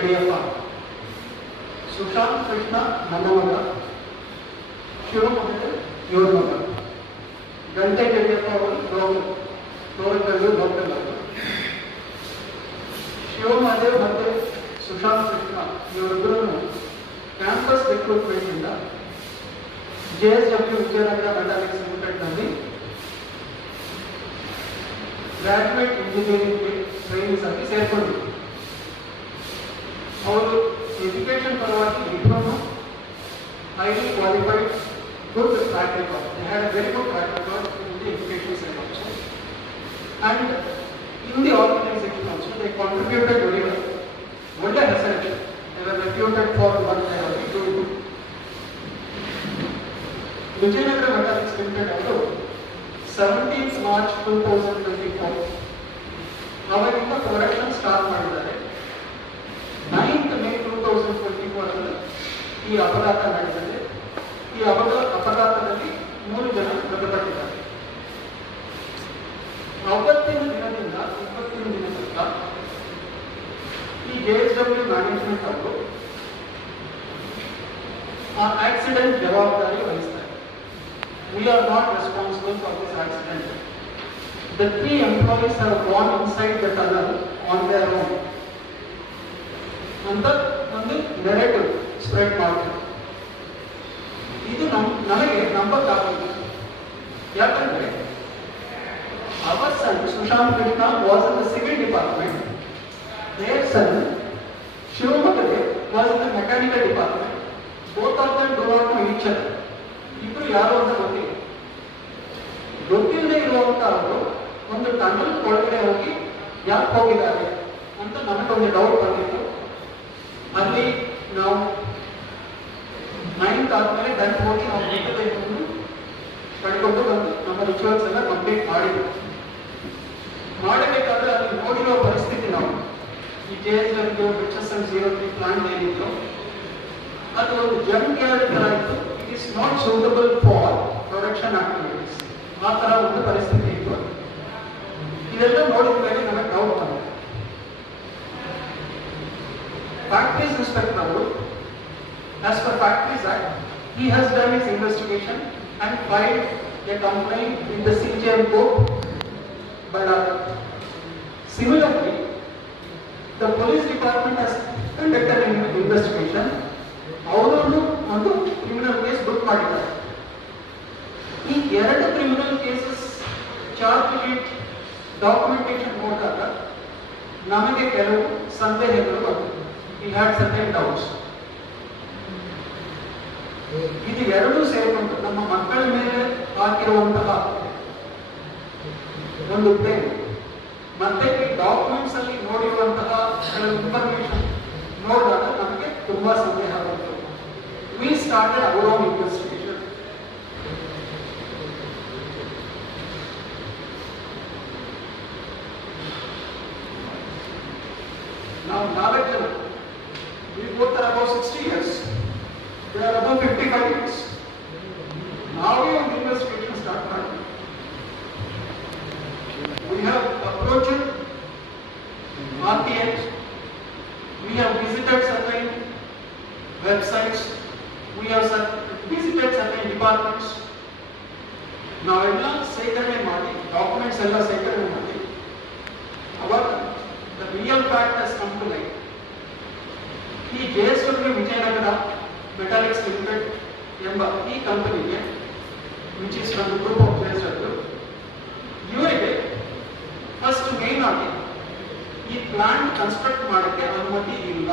ಯಡಿಯಪ್ಪ, ಸುಶಾಂತ್ ಕೃಷ್ಣ ನನ್ನ ಮಗ, ಶಿವಮೊಗ್ಗ ಇವ್ರ ಮಗ, ಗಂಟೆ ಯಡಿಯಪ್ಪ ಅವರು ಲೋಕಲ್ ಅವರು, ಶಿವಮದೇವ್ ಮತ್ತೆ ಸುಶಾಂತ್ ಕೃಷ್ಣ ಇವರಿಬ್ಬರು ಕ್ಯಾಂಪಸ್ ರಿಕ್ರೂಟ್ಮೆಂಟ್ ಇಂದ JSW ವಿಜಯನಗರ ಮೆಟಾಲಿಕ್ಸ್ ಲಿಮಿಟೆಡ್ನಲ್ಲಿ ಗ್ರಾಜುಯೇಟ್ ಇಂಜಿನಿಯರಿಂಗ್ ಟ್ರೈನಿಂಗ್ಸ್ ಆಗಿ ಸೇರ್ಕೊಂಡಿದ್ರು. ಅವರು ಎಜುಕೇಶನ್ ಪರವಾಗಿ diploma, highly qualified, good track record. They had a very good track record in the education side also. And in the organization also, they contributed very well. One research, they were reputed for what they have been doing. Vijayanagara Metallics Limited ಅವರು 17th March 2024 ಅವರಿಂದ production start ಮಾಡಿದ್ದಾರೆ. 9th May 2024 ಈ ಅಪಘಾತ ನಡೆದಿದೆ. ಈ ಅಪಘಾತದಲ್ಲಿ 3 ಜನ ಮೃತಪಟ್ಟಿದ್ದಾರೆ. ಅವತ್ತಿನ ದಿನದಿಂದ 20 ದಿನ ತನಕ ಈ JSW ಮ್ಯಾನೇಜ್ಮೆಂಟ್ ಅವರು ಆ ಆಕ್ಸಿಡೆಂಟ್ ಜವಾಬ್ದಾರಿ ವಹಿಸ್ತಾರೆ. We are not responsible for this accident. The 3 employees have gone inside the tunnel on their own. ಅಂತ ಒಂದು ನೆರೆಟಿವ್ ಸ್ಪ್ರೆಡ್ ಮಾಡ್ತಾರೆ. ಇದು ನಮಗೆ ನಂಬಕ್ಕಾಗಲ್ಲ. ಯಾಕಂದ್ರೆ our son Sushant Krishna was in the civil department. Their son Shivamoga was in the mechanical department. Both of them do not know each other. ಇಬ್ಬರು ಯಾರು ಅಂತ ಗೊತ್ತಿಲ್ಲದೆ ಇರುವಂತ ಅವರು ಒಂದು ಟನಲ್ ಒಳಗಡೆ ಹೋಗಿ ಯಾಕೆ ಹೋಗಿದ್ದಾರೆ ಅಂತ ನಮಗೊಂದು ಡೌಟ್ ಬಂದಿತ್ತು. ಅಲ್ಲಿ ನಾವು 9th ಆದ್ಮೇಲೆ ಗಂಟೆ ಹೋಗಿ ನಾವು ಮೃತದೇಹವನ್ನು ಪಡ್ಕೊಂಡು ಬಂದು ನಮ್ಮ ರಿಚುವಲ್ಸ್ ಎಲ್ಲ ಕಂಪ್ಲೀಟ್ ಮಾಡಿದ್ವಿ. ಮಾಡಬೇಕಾದ್ರೆ ಅಲ್ಲಿ ನೋಡಿರೋ ಪರಿಸ್ಥಿತಿ ನಾವು ಈ JSW HSM-03 ಪ್ಲಾಂಟ್ ಏನಿತ್ತು ಅದು ಒಂದು ಜಂಕ್ ಯಾರ್ಡ್ ತರ ಇತ್ತು. It is not suitable for production activities. ಆ ತರ ಒಂದು ಪರಿಸ್ಥಿತಿ ಇತ್ತು. ಇದೆಲ್ಲ ನೋಡಿದ ಮೇಲೆ ನಮಗೆ ಡೌಟ್ ಬಂದಿದೆ. ಫ್ಯಾಕ್ಟರೀಸ್ ಇನ್ಸ್ಪೆಕ್ಟರ್ ಅವರು as per Factories Act, he has done his investigation and filed a complaint in the CJM court. But similarly, the police department has conducted an investigation. ಅವರನ್ನು ಒಂದು ಕ್ರಿಮಿನಲ್ ಕೇಸ್ ಬುಕ್ ಮಾಡಿದ್ದಾರೆ. ಈ 2 criminal cases charge sheet documentation ನೋಡಿದಾಗ ನಮಗೆ ಕೆಲವು ಸಂದೇಹಗಳು ಬಂದಿವೆ. We had certain doubts. ಇದು ಎರಡೂ ಸೇರಿಕೊಂಡು ನಮ್ಮ ಮಕ್ಕಳ ಮೇಲೆ ಹಾಕಿರುವಂತಹ ಒಂದು ಪ್ಲೇನ್ ಮತ್ತೆ ಈ ಡಾಕ್ಯುಮೆಂಟ್ಸ್ ಅಲ್ಲಿ ನೋಡಿರುವಂತಹ ಕೆಲವು ಇನ್ಫಾರ್ಮೇಶನ್ ನೋಡಿದಾಗ ನಮಗೆ ತುಂಬಾ ಸಂದೇಹ ಬಂತು. We started our own investigation. Now, Nagajan, we both are about 60 years. They are about 55 years. Now we have the investigation started. We have approached RTH. We have visited certain websites. We have visited certain departments. Now, all ಸೇಕರಣೆ ಮಾಡಿ documents ಎಲ್ಲ ಸೇಕರಣೆ ಮಾಡಿ ಅವಾಗ the real fact has come to light. ಈ JSW Vijayanagar Metallics limited ಎಂಬ ಈ ಕಂಪನಿಗೆ which is from the group of JSW, ಇವರಿಗೆ first main ಆಗಿ ಈ ಪ್ಲಾಂಟ್ ಕನ್ಸ್ಟ್ರಕ್ಟ್ ಮಾಡೋಕ್ಕೆ ಅನುಮತಿ ಇಲ್ಲ.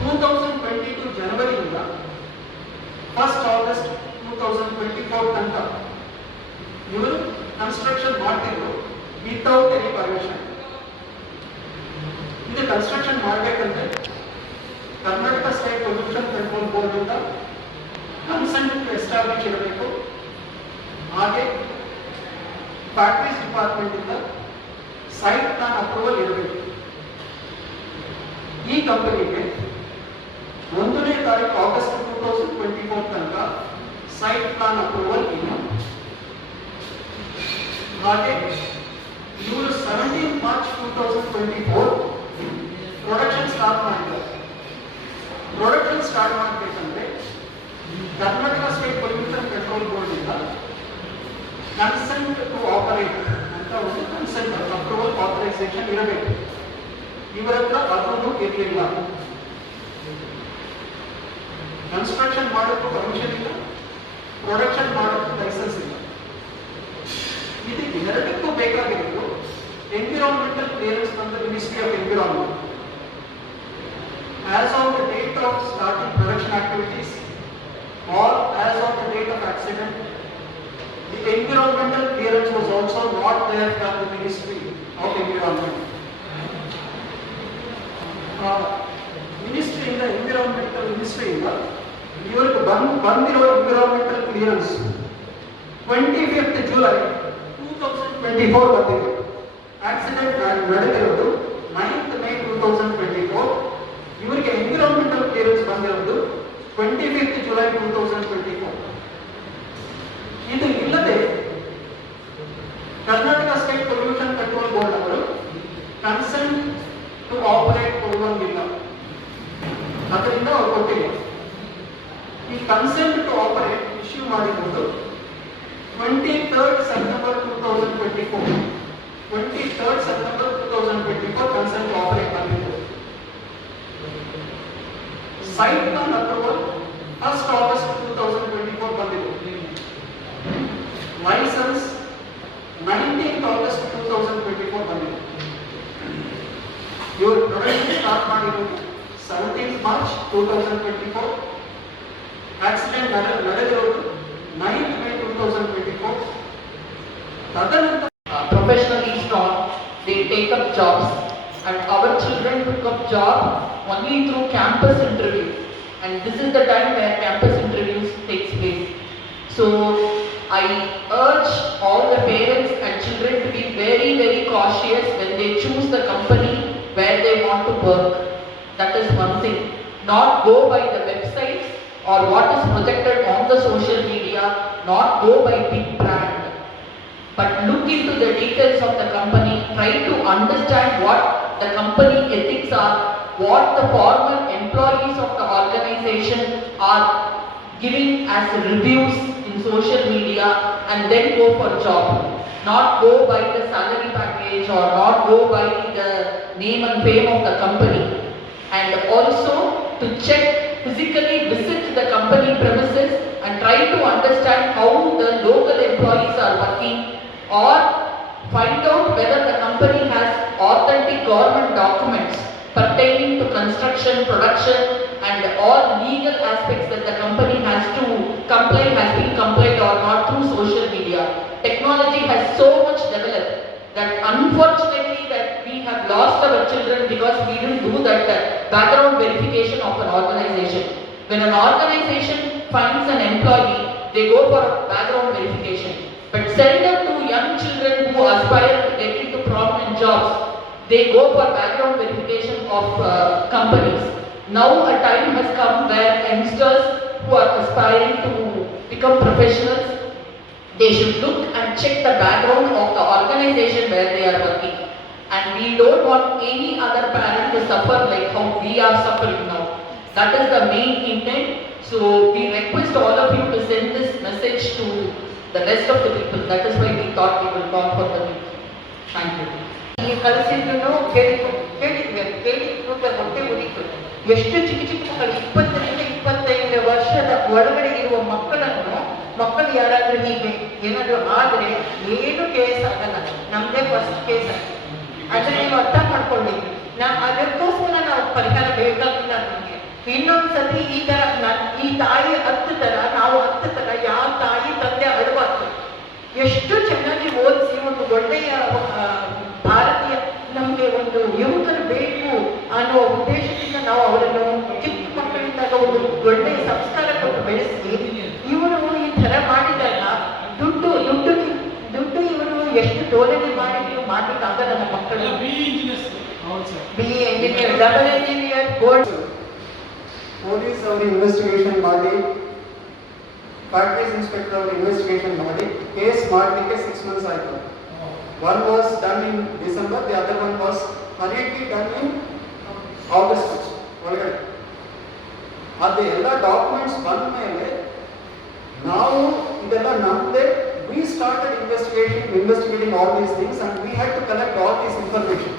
2022 ಜನವರಿಯಿಂದ 1st August 2024 ತನಕ ಇವರು ಕನ್ಸ್ಟ್ರಕ್ಷನ್ ಮಾಡ್ತಿದ್ರು ವಿತೌಟ್ ಎನಿ ಪರ್ಮಿಷನ್. ಇದು ಕನ್ಸ್ಟ್ರಕ್ಷನ್ ಮಾಡಬೇಕಂದ್ರೆ Karnataka state pollution control board ಇಂದ ಕನ್ಸೆಂಟ್ ಎಸ್ಟಾಬ್ಲಿಷ್ ಇರಬೇಕು. ಹಾಗೆ ಫ್ಯಾಕ್ಟರೀಸ್ ಡಿಪಾರ್ಟ್ಮೆಂಟ್ ಇಂದ ಸೈಟ್ ಪ್ಲಾನ್ ಅಪ್ರೂವಲ್ ಇರಬೇಕು. ಈ ಕಂಪನಿಗೆ 1ನೇ ತಾರೀಕು ಆಗಸ್ಟ್ 2024 ತನಕ ಸೈಟ್ ಪ್ಲಾನ್ ಅಪ್ರೂವಲ್ ಇಲ್ಲ. ಹಾಗೆ ಇವರು 17th March 2024 ಪ್ರೊಡಕ್ಷನ್ ಸ್ಟಾರ್ಟ್ ಮಾಡಿದ್ದಾರೆ. ಪ್ರೊಡಕ್ಷನ್ ಸ್ಟಾರ್ಟ್ ಮಾಡಬೇಕಂದ್ರೆ Karnataka state pollution control board ಇಂದ ಕನ್ಸೆಂಟ್ ಟು ಆಪರೇಟ್ ಅಂತ ಒಂದು ಕನ್ಸೆಂಟ್ ಅಪ್ರೂವಲ್ ಆಥರೈಸೇಷನ್ ಇರಬೇಕು. ಇವರ ಹತ್ರ ಅದೊಂದು ಇರಲಿಲ್ಲ. ಕನ್ಸ್ಟ್ರಕ್ಷನ್ ಮಾಡೋಕ್ಕೂ ಪರ್ಮಿಷನ್ ಇಲ್ಲ, ಪ್ರೊಡಕ್ಷನ್ ಮಾಡೋಕ್ಕೂ ಲೈಸೆನ್ಸ್ ಇಲ್ಲ. ಇದಕ್ಕೆ ಎರಡಕ್ಕೂ ಬೇಕಾಗಿರೋದು environmental clearance from the Ministry of Environment. As of the date of starting production activities or as of the date of accident, the environmental clearance was also not there from the Ministry of Environment. Ministry in the Environmental Ministry in the ಇವರಿಗೆ ಬಂದಿರೋ environmental clearance 25th July 2024 ಬಂದಿದೆ. Accident ನಡೆದಿರೋದು 9th May 2024. ಇವರಿಗೆ environmental clearance ಬಂದಿರೋದು 25th July 2024. ಇದು ಇಲ್ಲದೆ Karnataka state pollution control board ಅವರು consent to operate ಕೊಡುವಂಗಿಲ್ಲ, ಅದರಿಂದ ಅವರು ಕೊಟ್ಟಿಲ್ಲ. ಈ ಕನ್ಸೆಂಟ್ ಟು ಆಪರೇಟ್ ಇಶ್ಯೂ ಮಾಡಿರುವುದು 23rd September 2024. 23rd September 2024 consent to operate ಆಗಿತ್ತು. Site plan approval 1st August 2024 ಬಂದಿದೆ. ಲೈಸೆನ್ಸ್ 19th August 2024 ಬಂದಿದೆ. ಇವರು ಪ್ರೊಡಕ್ಷನ್ ಸ್ಟಾರ್ಟ್ ಮಾಡಿರೋದು 17th March 2024. ಆಕ್ಸಿಡೆಂಟ್ ನಡೆದಿರೋದು 9th May 2024. ತದನಂತರ professionally strong, they take up jobs, and our children took up job only through campus interviews, and this is the time where campus interviews takes place. So I urge all the parents and children to be very, very cautious when they choose the company where they want to work. That is one thing. Not go by the websites or what is projected on the social media, not go by big brand, but look into the details of the company, try to understand what the company ethics are, what the former employees of the organization are giving as reviews in social media, and then go for job. Not go by the salary package or not go by the name and fame of the company. And also to check, physically visit the company premises and try to understand how the local employees are working, or find out whether the company has authentic government documents pertaining to construction, production, and all legal aspects that the company has to comply has been complied or not through social media. Technology has so much developed that unfortunately that we have lost our children because we didn't do that background verification of an organization. When an organization finds an employee, they go for background verification. But send them to young children who aspire to get into prominent jobs. They go for background verification of companies. Now a time has come where youngsters who are aspiring to become professionals, they should look and check the background of the organization where they are working. And we don't want any other parent to suffer like how we are suffering now. That is the main intent. So we request all of you to send this message to the rest of the people. That is why we thought we will call for the meeting. Thank you. ಈ ಕಲಸಿದ್ದನ್ನು ಕೇಳಿದ್ವಿ, ಹೊಟ್ಟೆ ಉರಿತು. ಎಷ್ಟು ಚಿಕ್ಕ ಚಿಕ್ಕ ಮಕ್ಕಳು 20ರಿಂದ 25 ವರ್ಷದ ಒಳಗಡೆ ಇರುವ ಮಕ್ಕಳು ಯಾರಾದ್ರೂ ಹೀಗೆ ಏನಾದ್ರು ಆದ್ರೆ ಏನು ಕೇಸ್ ಆಗಲ್ಲ, ನಮ್ದೇ ಫಸ್ಟ್ ಕೇಸ್ ಆದ್ರೆ ನೀವು ಅರ್ಥ ಮಾಡ್ಕೊಂಡಿದ್ವಿ. ಅದಕ್ಕೋಸ್ಕರ ನಾವು ಪರಿಹಾರ ಬೇಕಾಗಿಲ್ಲ ನಮಗೆ. ಇನ್ನೊಂದ್ಸತಿ ಈ ತರ ಈ ತಾಯಿ 10 ತರ ನಾವು 10 ತರ ಯಾವ ತಾಯಿ ತಂದೆ ಅಡಬಾರ್ದು. ಎಷ್ಟು ಚೆನ್ನಾಗಿ ಓದಿಸಿ ಒಂದು ಒಳ್ಳೆಯ ಭಾರತೀಯ ನಮ್ಗೆ ಒಂದು ಯುವಕರು ಬೇಕು ಅನ್ನೋ ಉದ್ದೇಶದಿಂದ ನಾವು ಅವರನ್ನು ಚಿಕ್ಕ ಮಕ್ಕಳಿಂದಾಗ ಒಂದು ಒಳ್ಳೆಯ ಸಂಸ್ಕಾರ ಕೊಟ್ಟು ಬೆಳೆಸಿ, ಇವರು ಈ ತರ ಮಾಡಿದಾಗ ದುಡ್ಡು ಇವರು ಎಷ್ಟು ಟೋಲನೆ ಮಾಡಿದ್ರು ಮಾಡ್ಲಿಕ್ಕಾಗಲ್ಲ. ನಮ್ಮ ಮಕ್ಕಳು BE engineer, double engineer, gold. Police ಅವರು ಇನ್ವೆಸ್ಟಿಗೇಷನ್ ಮಾಡಿ, ಫ್ಯಾಕ್ಟರೀಸ್ ಇನ್ಸ್ಪೆಕ್ಟರ್ ಅವರು ಇನ್ವೆಸ್ಟಿಗೇಷನ್ ಮಾಡಿ ಕೇಸ್ ಮಾಡಲಿಕ್ಕೆ 6 months ಆಯಿತು. One was done in December, the other one was hurriedly done in August ಒಳಗಡೆ. ಅದು ಎಲ್ಲ ಡಾಕ್ಯುಮೆಂಟ್ಸ್ ಬಂದ ಮೇಲೆ ನಾವು ಇದೆಲ್ಲ ನಮ್ಮದೇ we started investigating all these things and we had to collect all this information.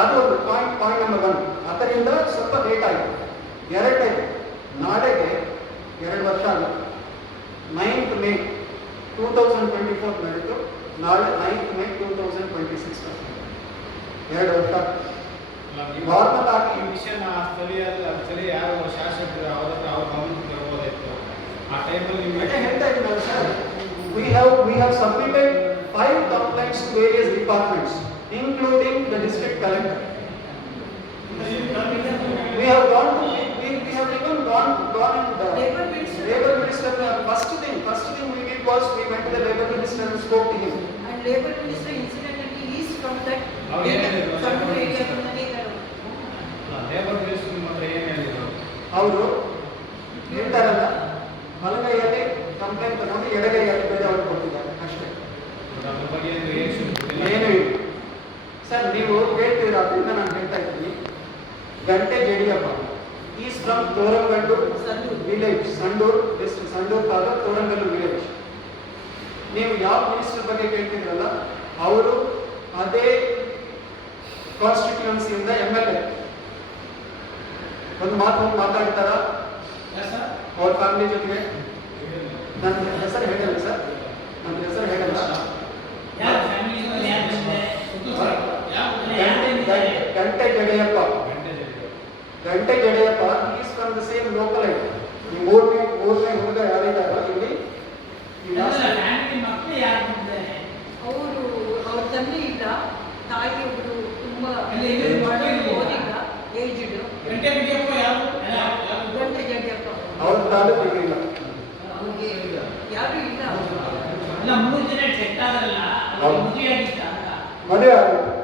ಅದು ಪಾಯಿಂಟ್ ನಂಬರ್ 1. ಅದರಿಂದ ಸ್ವಲ್ಪ ಲೇಟ್ ಆಯಿತು. ಎರಡನೇದು, ನಾಳೆಗೆ 2 ವರ್ಷ ಆಗುತ್ತೆ. 9th May 2024 ನಡೆಯಿತು. ನಾಳೆ 9th May 2026 2 ವರ್ಷ. ನಾರ್ಮಲ್ ಆಗಿ ಈ ವಿಷಯನ ಸ್ಥಳೀಯ ಯಾರು ಶಾಸಕರು ಅವ್ರ ಗಮನಕ್ಕೆ ತರಬಹುದಾಯ್ತು. ಆ ಟೈಮಲ್ಲಿ ಅದೇ ಹೇಳ್ತಾ ಇದ್ದೀನಿ sir, we have submitted 5 complaints to various departments including the district collector. We have gone to we have even gone and Labor Minister. First thing we did was we went to the Labor Minister and spoke to him. And Labor Minister incidentally is from that area from the neighborhood. Labour minister ಮಾತ್ರ ಏನು ಹೇಳಿದ್ರು? ಅವರು ಹೇಳ್ತಾರಲ್ಲ, ಬಲಗೈಯಲ್ಲಿ complaint ತಗೊಂಡು ಎಡಗೈಯಲ್ಲಿ ಬೇರೆ ಅವ್ರು ಕೊಟ್ಟಿದ್ದಾರೆ ಅಷ್ಟೇ. ಅದ್ರ ಬಗ್ಗೆ ಏನು ಸರ್ ನೀವು ಕೇಳ್ತೀರ, ಅದರಿಂದ ನಾನು ಹೇಳ್ತಾ ಇದ್ದೀನಿ. Gante Jadiyappa is from Torangallu village, Sandur district, Sandur taluk Torangallu village. ನೀವು ಯಾವ ಮಿನಿಸ್ಟರ್ ಬಗ್ಗೆ ಕೇಳ್ತಿದ್ರಲ್ಲ, ಅವರು ಅದೇ ಕಾನ್ಸ್ಟಿಟ್ಯೂನ್ಸಿಯಿಂದ MLA. ಒಂದು ಮಾತಾಡ್ತಾರ ಅವ್ರ ಫ್ಯಾಮಿಲಿ ಜೊತೆಗೆ? ನನ್ನ ಹೆಸರು ಹೇಳಲ್ಲ ಸರ್, ನನ್ನ ಹೆಸರು ಹೇಳಲ್ಲ. Gante Jadeyappa is from the same local ಐಟ್. ಮೂರನೇ ಹುಡುಗ ಯಾರಿದ್ದಾರ ಇಲ್ಲಿ? ಅವರು ಅವ್ರ ತಂದೆ ಇಲ್ಲ, ತಾಯಿ ಒಬ್ಬರು ತುಂಬಾ ಓದಿಲ್ಲ, ಏಜ್ಡ್. ಗಂಟೆ ಜಡಿಯಪ್ಪ ಅವ್ರ ತಾಲೂಕು ಇಲ್ಲ, ಅವ್ರಿಗೆ ಯಾರು ಇಲ್ಲ. ಮದುವೆ ಆಗುತ್ತೆ.